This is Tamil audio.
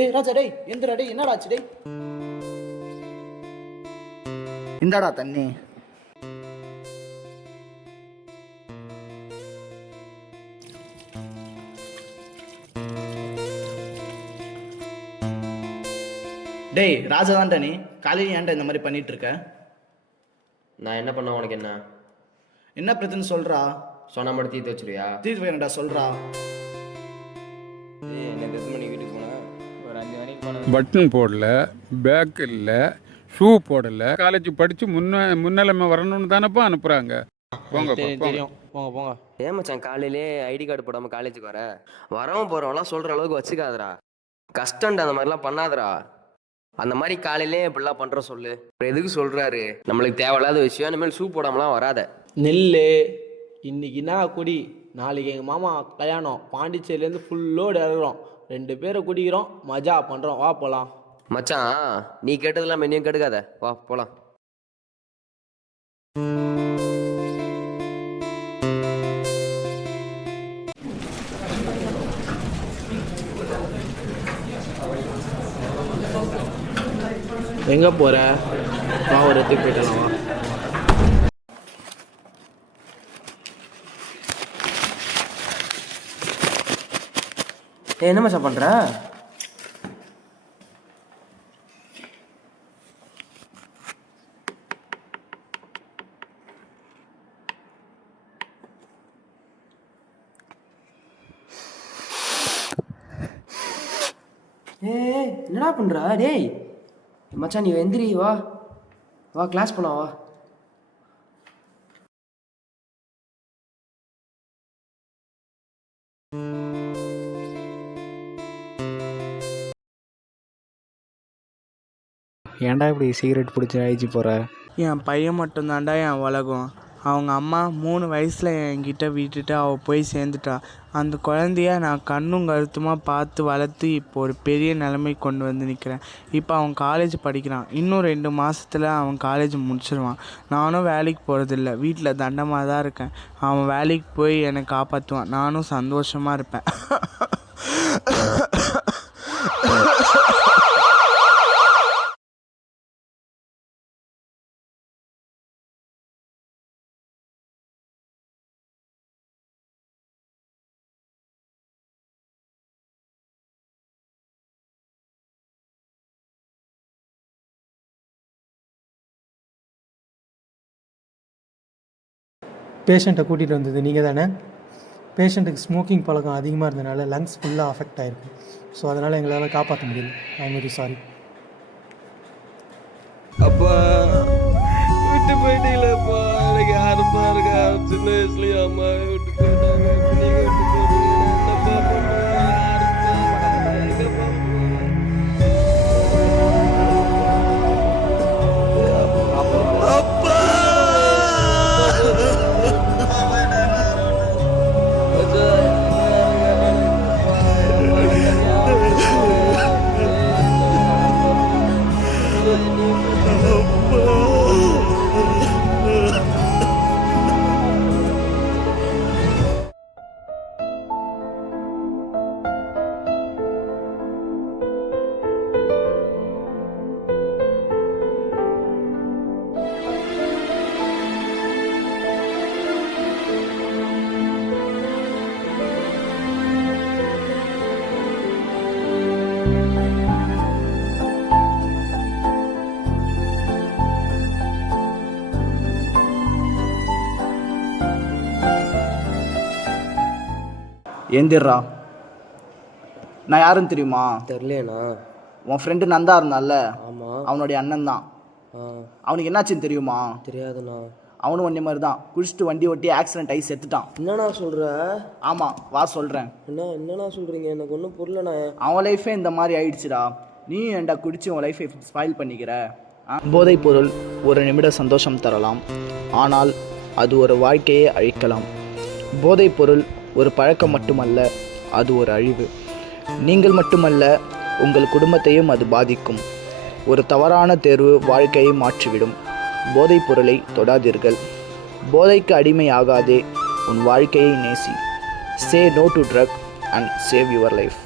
டேய் ராஜா, டேய் எந்திரா, டேய் என்னடா ஆச்சு? டேய் இந்தாடா தண்ணி. டேய் ராஜா தான்டா நீ. காலையில் ஏன்டா இந்த மாதிரி பண்ணிட்டு இருக்க? நான் என்ன பண்ண உனக்கு என்ன? என்ன பிரச்சனை சொல்றா? சொன்ன மட்டும் தீர்த்து வச்சிருவியா? தீர்த்து வேணடா சொல்றா. என்ன 10 மணிக்கு வீட்டுக்கு போனேன், ஒரு 5 மணிக்கு போனேன். பட்டன் போடல, பேக் இல்லை, ஷூ போடல, காலேஜ் படித்து முன்னிலைமை வரணும்னு தானப்பா அனுப்புகிறாங்க. போங்க தெரியும், போங்க போங்க. ஏன் மச்சான் காலையிலே ஐடி கார்டு போடாமல் காலேஜுக்கு வரவும் போகிறவங்களாம் சொல்கிற அளவுக்கு வச்சுக்காதடா. கஷ்டம்டா, அந்த மாதிரிலாம் பண்ணாதடா. அந்த மாதிரி காலையிலே இப்படிலாம் பண்ணுற சொல்லு. அப்புறம் எதுக்கு சொல்கிறாரு? நம்மளுக்கு தேவையில்லாத விஷயம். இனிமேல் ஷூ போடாமலாம் வராத. நெல்லு இன்னைக்கு என்ன குடி, நாளைக்கு எங்கள் மாமா கல்யாணம், பாண்டிச்சேரியிலேருந்து ஃபுல் லோடு இறங்குறோம். 2 பேரை குடிக்கிறோம், மஜா பண்ணுறோம். வா போகலாம். மச்சான் நீ கேட்டதெல்லாம் மென்னியும் கெடுக்காத, வா போகலாம். எங்கே போகிற? வா ஒரு இடத்துக்கு போயிட்டலாம். வா. என்ன மச்சான் பண்ணுற? என்னடா பண்ற? டேய் மச்சான் நீ எந்திரி, வா வா கிளாஸ் போலாம் வா. ஏன்டா இப்படி சிகரெட் பிடிச்சி அழிச்சு போகிற? என் பையன் மட்டும்தான்டா என் உலகம். அவங்க அம்மா 3 வயசில் என்கிட்ட விட்டுட்டு அவள் போய் சேர்ந்துட்டா. அந்த குழந்தைய நான் கண்ணும் கருத்துமாக பார்த்து வளர்த்து இப்போ ஒரு பெரிய நிலைமை கொண்டு வந்து நிற்கிறேன். இப்போ அவன் காலேஜ் படிக்கிறான். இன்னும் 2 மாதத்தில் அவன் காலேஜ் முடிச்சிடுவான். நானும் வேலைக்கு போகிறதில்ல, வீட்டில் தண்டமாக தான் இருக்கேன். அவன் வேலைக்கு போய் என்னை காப்பாற்றுவான், நானும் சந்தோஷமாக இருப்பேன். பேஷண்ட்டை கூட்டிகிட்டு வந்தது நீங்கள் தானே? பேஷண்ட்டுக்கு ஸ்மோக்கிங் பழக்கம் அதிகமாக இருந்ததுனால லங்ஸ் ஃபுல்லாக அஃபெக்ட் ஆகிருக்கு. ஸோ அதனால் எங்களால் காப்பாற்ற முடியல. I am very sorry. அப்பா விட்டு போயிட்டீங்களேப்பா. எனக்கு யாருப்பா இருக்கா? சின்ன வயசுலேயே அம்மா விட்டு போயிட்டாங்க. நீங்கள் விட்டு போயிட்டீங்க. என்னப்பா பண்ணுவேன்? ஏந்திரா. நான் யாருன்னு தெரியுமா? தெரியலண்ணா. உன் ஃப்ரெண்டு நந்தா இருந்தான்ல, ஆமாம், அவனுடைய அண்ணன் தான். அவனுக்கு என்னாச்சுன்னு தெரியுமா? தெரியாதுண்ணா. அவனும் ஒன்றே மாதிரி தான், குடிச்சிட்டு வண்டி ஓட்டி ஆக்சிடென்ட் ஆகி செத்துட்டான். என்னண்ணா சொல்கிற? ஆமாம், வா சொல்கிறேன். என்னண்ணா சொல்கிறீங்க? எனக்கு ஒன்றும் புரியலண்ணா. அவன் லைஃபே இந்த மாதிரி ஆயிடுச்சுடா. நீ ஏன்டா குடிச்சு உன் லைஃபை ஸ்பாயில் பண்ணிக்கிற? போதைப் பொருள் ஒரு நிமிட சந்தோஷம் தரலாம், ஆனால் அது ஒரு வாழ்க்கையை அழிக்கலாம். போதைப் பொருள் ஒரு பழக்கம் மட்டுமல்ல, அது ஒரு அழிவு. நீங்கள் மட்டுமல்ல, உங்கள் குடும்பத்தையும் அது பாதிக்கும். ஒரு தவறான தேர்வு வாழ்க்கையை மாற்றிவிடும். போதைப் பொருளை தொடாதீர்கள். போதைக்கு அடிமையாகாதே, உன் வாழ்க்கையை நேசி. Say no to drug and save your life.